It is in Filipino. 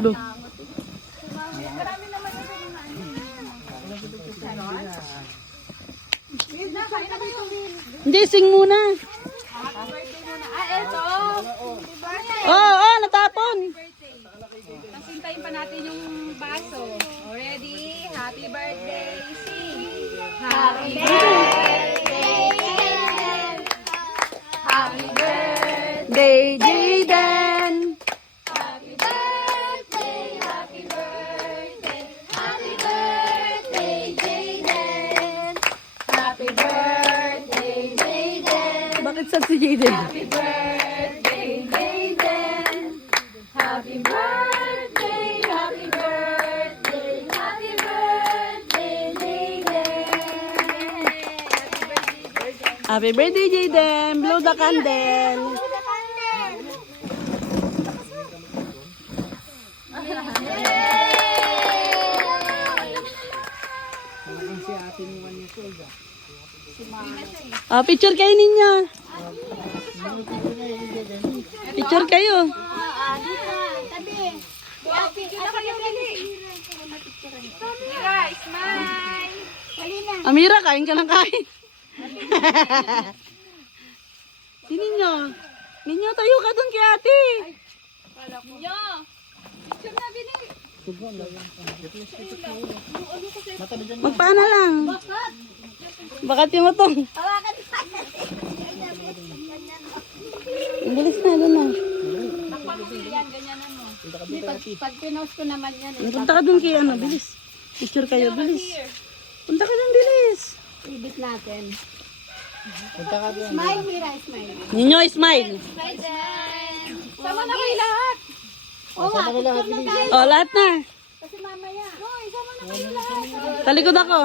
Lo. Marami naman yung Hindi, sing muna. happy birthday muna. Eto. Oo, natapon. Tapos hintayin pa natin yung baso. Ready? Happy birthday, sing! Happy birthday! Happy birthday! Jayden. Happy birthday! Happy birthday! Happy birthday, Jayden! Happy birthday, Jayden! Bakit sad si Jayden? Happy birthday, Jayden! Happy birthday, happy birthday, happy birthday, Jayden! Happy birthday, Jayden. Blow the candle. Picture kayo ninyo. Picture kayo. Mira, smile! Amira, kain ka ng kain. Si Ninyo. Ninyo, tayo ka dun kay ate. Yo! Picture na binili! Magpaana lang. Bakit yung utong? Ang bilis na, doon na. Yan, ganyanan mo. Pag pinost ko naman yan. Punta ka dun kay ano, bilis. Picture kayo, bilis. Punta ka dun, bilis. Ibit natin. Smile, Mira, smile. Ninyo, smile. Smile din! Sama na kayo lahat! Oo nga, picture na tayo. O, lahat na. Kasi mamaya. No, isama na kayo lahat. Talikod ako.